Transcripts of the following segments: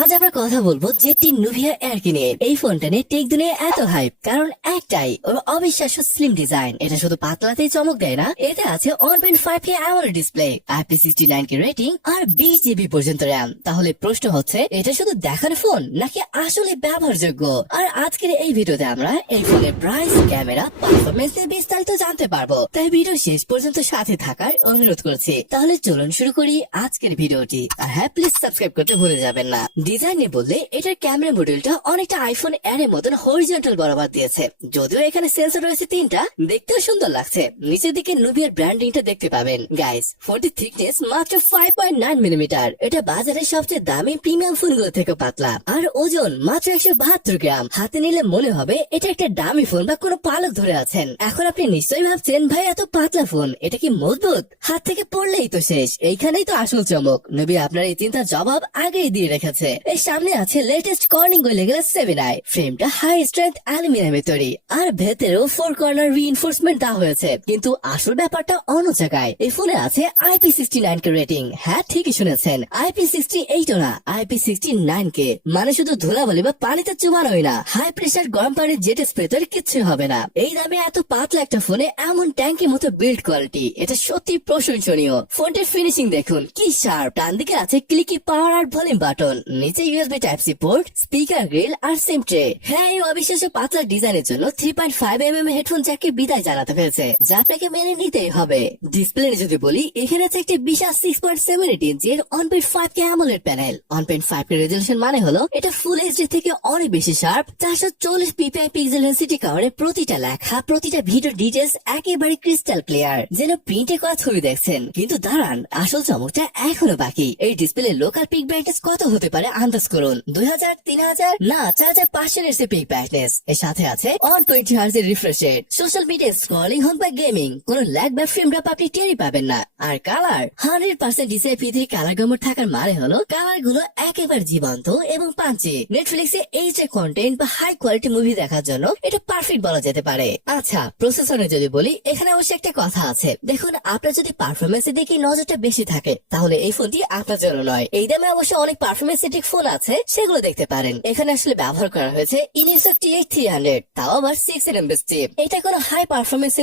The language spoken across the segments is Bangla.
আজ আমরা কথা বলব জেটি নুভিয়া এয়ার কিনে এই ফোনটা নিয়ে টেক দুনিয়া এত হাইপ কারণ একটাই, ওর অবিশ্বাস্য স্লিম ডিজাইন এটা শুধু পাতলাতেই চমক দেয় না, এতে আছে one point five K AMOLED display IP sixty nine K rating আর বিশ জিবি পর্যন্ত র্যাম তাহলে প্রশ্ন হচ্ছে, এটা শুধু দেখার ফোন নাকি আসলে ব্যবহারযোগ্য? আর আজকের এই ভিডিওতে আমরা এই ফোনের প্রাইস ক্যামেরা পারফরমেন্স এর বিস্তারিত জানতে পারব। তাই ভিডিও শেষ পর্যন্ত সাথে থাকার অনুরোধ করছি। তাহলে চলুন শুরু করি আজকের ভিডিওটি। আর হ্যাঁ প্লিজ সাবস্ক্রাইব করতে ভুলে যাবেন না। ডিজাইনে বললে এটার ক্যামেরা মডিউলটা অনেকটা আইফোন এর এর মতন হরিজন্টাল বরাবর দিয়েছে। যদিও এখানে সেন্সর রয়েছে তিনটা, দেখতেও সুন্দর লাগছে। নিচের দিকে নুবিয়ার ব্র্যান্ডিংটা দেখতে পাবেন। গাইস ফোনটির থিকনেস মাত্র ফাইভ পয়েন্ট নাইন মিলিমিটার এটা বাজারের সবচেয়ে দামি প্রিমিয়াম ফোনগুলো থেকে পাতলা। আর ওজন মাত্র একশো বাহাত্তর গ্রাম। হাতে নিলে মনে হবে এটা একটা দামি ফোন বা কোনো পালক ধরে আছেন। এখন আপনি নিশ্চয়ই ভাবছেন, ভাই, এত পাতলা ফোন এটা কি মজবুত? হাত থেকে পড়লেই তো শেষ। এইখানেই তো আসল চমক। নবী আপনার এই চিন্তার জবাব আগেই দিয়ে রেখেছে। এর সামনে আছে লেটেস্ট কর্নিং লেগেল সেভেন আই ফ্রেমটা হাই স্ট্রেংথ অ্যালুমিনিয়ামের তৈরি। আর ভেতরেও ফোর কর্নার রিইনফোর্সমেন্ট দেওয়া হয়েছে। কিন্তু আসল ব্যাপারটা অন্য জায়গায়। এই ফোনে আছে IP sixty nine K rating হ্যাঁ ঠিকই শুনেছেন। আইপি সিক্সটি এইট না আইপি সিক্সটি নাইন কে। মানে শুধু ধুলা ধুলাবালি বা পানিতে চুবানোই না। হাই প্রেসার গরম পানির জেট স্প্রে তো কিচ্ছু হবে না। এই দামে এত পাতলা একটা ফোনে এমন ট্যাঙ্কের মতো বিল্ড কোয়ালিটি এটা সত্যি প্রশংসনীয়। ফোনটির ফিনিশিং দেখুন। কি শার্প ডান দিকে আছে ক্লিকি পাওয়ার আর ভলিউম বাটন নিচে USB type C port speaker grill আর সিম ট্রে হ্যাঁ এই অবিশ্বাস্য পাতলা ডিজাইনের জন্য three point five M M headphone জ্যাককে বিদায় জানাতে হয়েছে, যা আপনাকে মেনে নিতেই হবে। ডিসপ্লে যদি বলি, এখানে আছে একটি বিশাল সিক্স পয়েন্ট সেভেন এইট ইঞ্চির one point five K AMOLED panel one point five K resolution মানে হলো, এটা ফুল এইচডি থেকে অনেক বেশি শার্প চারশো চল্লিশ পিপিআই পিক্সেল ডেন্সিটি কাভারে প্রতিটা লেখা, প্রতিটা ভিডিও ডিটেলস একেবারে ক্রিস্টাল ক্লিয়ার যেন প্রিন্টে করা ছবি দেখছেন। কিন্তু দাঁড়ান, আসল চমকটা এখনও বাকি। এই ডিসপ্লে লোকাল পিক ব্রাইটনেস কত হতে পারে আন্দাজ করুন। দুই হাজার, তিন হাজার, না, চার হাজার পাঁচশো নিটস পিক এর সাথে আছে অন টোয়েন্টি হার্স এর রিফ্রেশ সোশ্যাল মিডিয়া স্ক্রলিং হোক বা গেমিং কোন ল্যাগ বা ফ্রেম ড্রপ আপনি টেরই পাবেন না। আর colour hundred percent DCI three colour গমর থাকার মানে হলো কালারগুলো একেবারে জীবন্ত এবং পাঞ্চে নেটফ্লিক্সে এই যে কন্টেন্ট বা হাই কোয়ালিটি মুভি দেখার জন্য এটা পারফেক্ট বলা যেতে পারে। আচ্ছা প্রসেসরে যদি বলি, এখানে অবশ্যই একটা কথা আছে। দেখুন, আপনার যদি পারফরমেন্সের দিকে নজরটা বেশি থাকে, তাহলে এই ফোনটি আপনার জন্য নয়। এই দামে অবশ্য অনেক পারফরমেন্স সেটিক ফোন আছে, সেগুলো দেখতে পারেন। এখানে আসলে ব্যবহার করা হয়েছে ইনিসক এইট থ্রি হান্ড্রেড তাও আবার সিক্স এর চিপ এটা কোনো হাই পারফরমেন্স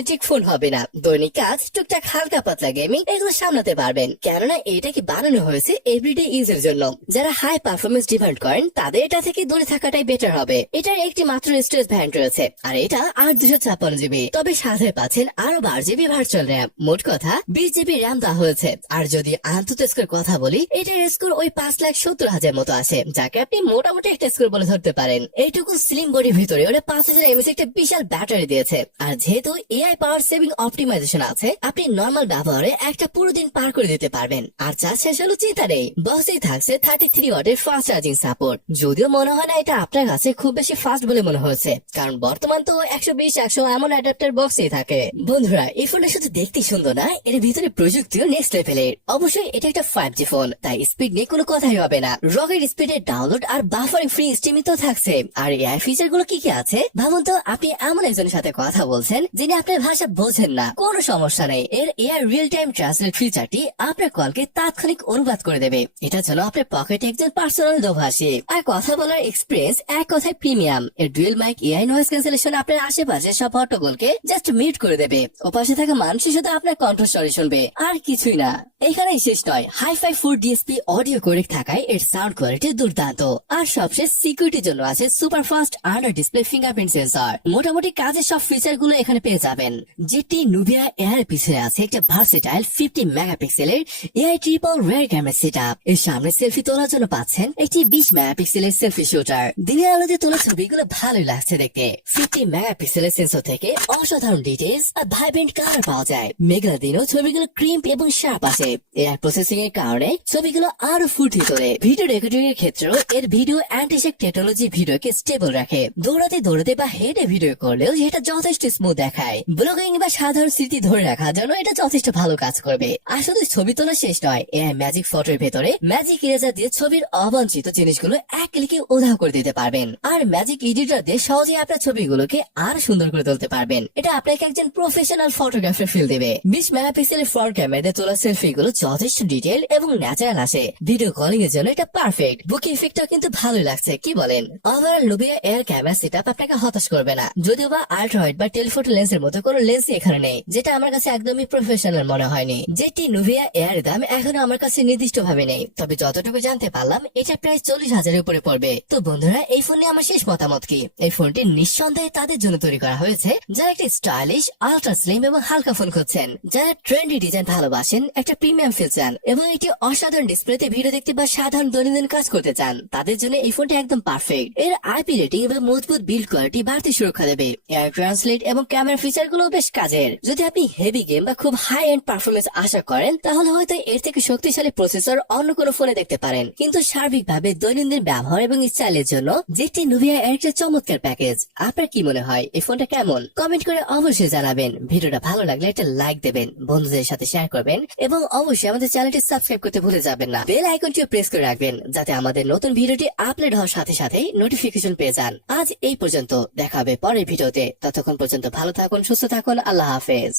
হবে না। দৈনিক কাজ টুকটাক হালকা পাতলা গেমিং এগুলো সামলাতে পারবেন। কেননা বানানো হয়েছে এভরিডে জন্য। যারা হাই পারফরমেন্স ডিমান্ড করেন, তাদের এটা থেকে দূরে থাকাটাই বেটার হবে। এটার একটি মাত্র স্টোরেজ ভ্যান্ড রয়েছে। আর এটা আট দুশো ছাপ্পান্ন জিবি তবে সাথে পাচ্ছেন আরও বার জিবি ভার্চুয়াল র্যাম মোট কথা, বিশ জিবি র্যাম দেওয়া হয়েছে। আর যদি আন্তত স্কোর কথা বলি, এটার স্কোর ওই পাঁচ লাখ সত্তর হাজার মতো। আছে। যাকে আপনি মোটামুটি একটা স্কোর বলে ধরতে পারেন। এইটুকু স্লিম বডির ভিতরে ওরা পাঁচ হাজার এমএস একটা বিশাল ব্যাটারি দিয়েছে। আর যেহেতু এআই পাওয়ার সেভিং অপটিমাইজেশন আছে, আপনি নর্মাল ব্যবহারে একটা পুরো দিন পার করে দিতে পারবেন। আর চার্জ শেষ হলো চিন্তা নেই। বক্সেই থাকছে থার্টি থ্রি ওয়াটের ফাস্ট চার্জিং সাপোর্ট যদিও মনে হয় না এটা আপনার কাছে খুব বেশি ফাস্ট বলে মনে হচ্ছে কারণ বর্তমান তো একশো বিশ, একশো এমন অ্যাডাপ্টার বক্সেই থাকে। বন্ধুরা, এই ফোনটা শুধু দেখতেই সুন্দর না, এর ভিতরে প্রযুক্তিও নেক্সট লেভেলের অবশ্যই এটা একটা ফাইভ জি ফোন তাই স্পিড নিয়ে কোনো কথাই হবে না। রকেট স্পিডের ডাউনলোড আর বাফারিং ফ্রি স্ট্রিমিং থাকছে। আর এআই ফিচারগুলো কি কি আছে? ভাবুন তো, আপনি এমন একজনের সাথে কথা বলছেন যিনি আপনার ভাষা বোঝেন না। কোনো সমস্যা নেই। এর এআই রিয়েল টাইম ট্রান্সলেট ফিচারটি আপনার কলকে তাৎক্ষণিক অনুবাদ করে দেবে। এটা হলো আপনার পকেটে একজন পার্সোনাল দোভাষী। আর কথা বলার এক্সপিরিয়েন্স এক কথায় প্রিমিয়াম এর dual mic AI noise cancellation আপনার আশেপাশে সব হট্টগোলকে জাস্ট মিউট করে দেবে। ও পাশে থাকা মানুষের সাথে আপনার কণ্ঠস্বরে শুনবে। আর কিছুই না। এখানেই শেষ নয়। Hi fi four DSP audio codec থাকায় এর সাউন্ড কোয়ালিটি দুর্দান্ত। আর সবশেষ সিকিউরিটির জন্য আছে super fast under display fingerprint sensor মোটামুটি কাজের সব ফিচারগুলো এখানে পেয়ে যাবেন। যেটি নুভিয়া এয়ার পিছনে আছে একটা ভার্সেটাইল ফিফটি মেগাপিক্সেলের AI triple rear camera set up এর সামনে সেলফি তোলার জন্য পাচ্ছেন একটি বিশ মেগাপিক্সেলের সেলফি শুটার দিনের আলোতে তোলা ছবিগুলো ভালোই লাগছে দেখতে। ফিফটি মেগাপিক্সেলের সেন্সর থেকে অসাধারণ ডিটেলস আর ভাইব্রেন্ট কালার পাওয়া যায়। মেঘলা দিনও ছবিগুলো ক্রিম্প এবং শার্প আছে। এয়ার প্রসেসিং এর কারণে ছবিগুলো আরও ফুটি তোলে। ভিডিও রেকর্ডিং এর ক্ষেত্রেও এর ভিডিও অ্যান্টিশেক টেকনোলজি ভিডিওকে স্টেবল রাখে। দৌড়াতে দৌড়াতে বা হেডে ভিডিও করলেও এটা যথেষ্ট স্মুথ দেখায়। ব্লগিং বা সাধারণ স্মৃতি ধরে রাখার জন্য এটা যথেষ্ট ভালো কাজ করবে। আর শুধু ছবি তোলা শেষ নয় এআই ম্যাজিক ফটোর ভেতরে ম্যাজিক ইরেজার দিয়ে ছবির অবাঞ্ছিত জিনিসগুলো এক ক্লিকে উধাও করে দিতে পারবেন। আর ম্যাজিক এডিটর দিয়ে সহজে আপনার ছবিগুলোকে আর সুন্দর করে তুলতে পারবেন। এটা আপনাকে একজন প্রফেশনাল ফটোগ্রাফার ফিল দেবে। বিশ মেগাপিক্সেলের ফ্রন্ট ক্যামেরা দিয়ে তোলা সেলফি গুলো যথেষ্ট ডিটেল এবং ন্যাচারাল আসে। ভিডিও কলিং এর জন্য এটা পারফেক্ট পারফেক্ট বুকে ইফেক্টটা কিন্তু ভালোই লাগছে। কি বলেন? ওভারঅল লুবিয়া এয়ার ক্যামেরা সেটআপ আপনাকে হতাশ করবে না। যদিও বা আল্ট্রাওয়াইড বা টেলিফোটো লেন্সের মতো কোনো লেন্স এখানে নেই, যেটা আমার কাছে একদমই প্রফেশনাল মনে হয়নি। যেটি নুভিয়া এয়ার দাম এখনও আমার কাছে নির্দিষ্ট ভাবে নেই। তবে যতটুকু জানতে পারলাম, এটা প্রায় চল্লিশ হাজারের উপরে পড়বে। তো বন্ধুরা, এই ফোন নিয়ে আমার শেষ মতামত কি? এই ফোনটি নিঃসন্দেহে তাদের জন্য তৈরি করা হয়েছে, যারা একটি স্টাইলিশ আলট্রা স্লিম এবং হালকা ফোন খুঁজছেন, যারা ট্রেন্ডি ডিজাইন ভালোবাসেন, একটা প্রিমিয়াম ফিল চান এবং একটি অসাধারণ ডিসপ্লেতে ভিডিও দেখতে বা সাধারণ দৈনন্দিন কাজ করতে চান, তাদের জন্য এই ফোনটি একদম পারফেক্ট এর আইপি রেটিং এবং মজবুত বিল্ড কোয়ালিটি বাড়তি সুরক্ষা দেবে। এয়ার ট্রান্সলেট এবং ক্যামেরা ফিচারগুলো বেশ কাজের। যদি আপনি হেভি গেম বা খুব হাই এন্ড পারফরমেন্স আশা করেন, তাহলে হয়তো এর থেকে শক্তিশালী প্রসেসর অন্য কোনো ফোনে দেখতে পারেন। কিন্তু সার্বিকভাবে দৈনন্দিন ব্যবহার এবং স্টাইলের জন্য যেটি নুভিয়া এর একটা চমৎকার প্যাকেজ আপনার কি মনে হয়? এই ফোনটা কেমন? কমেন্ট করে অবশ্যই জানাবেন। ভিডিওটা ভালো লাগলে একটা লাইক দেবেন, বন্ধুদের সাথে শেয়ার করবেন এবং অবশ্যই আমাদের চ্যানেলটি সাবস্ক্রাইব করতে ভুলে যাবেন না। বেল আইকনটিও প্রেস করে রাখবেন যাতে আমাদের নতুন ভিডিওটি আপলোড হওয়ার সাথে সাথে নোটিফিকেশন পেয়ে যান। আজ এই পর্যন্ত। দেখাবে পরের ভিডিওতে। ততক্ষণ পর্যন্ত ভালো থাকুন, সুস্থ থাকুন। আল্লাহ হাফেজ।